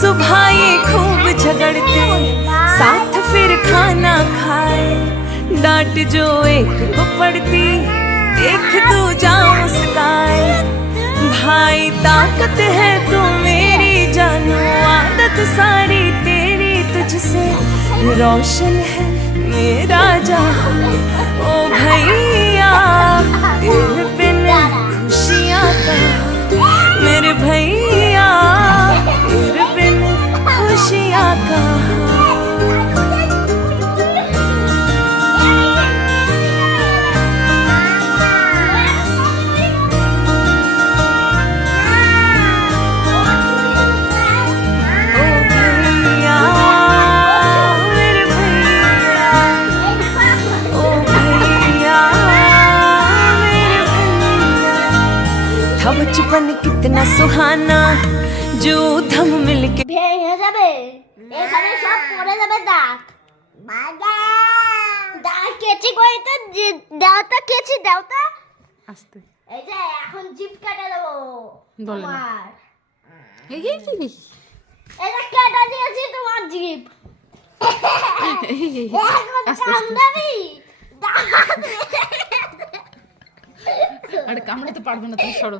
सुबह ये खूब झगड़ते, साथ फिर खाना खाए। डांट जो एक को पड़ती, देख दूजा मुस्काए। भाई ताकत है तू मेरी जानू, आदत सारी तेरी तुझसे। रोशन है मेरा जहां, ओ भैया तेरे बिन खुशियां कहाँ। मेरे भैया तेरे बिन खुशियां कहाँ। था बचपन कितना सुहाना, जो धम मिलके ভেঙে যাবে এখানে সব পড়ে যাবে দাঁত দাঁত কেচি করে তো দাঁতটা কেচি দাও তো আস্তে এই যে এখন জিপ কেটে দেবো বলে না। তোমার এই কি এটা কেটে দিয়েছি তোমার জিপ এখন কামড়াবি আরে কামড়াতে পারবে না, তুমি সরো।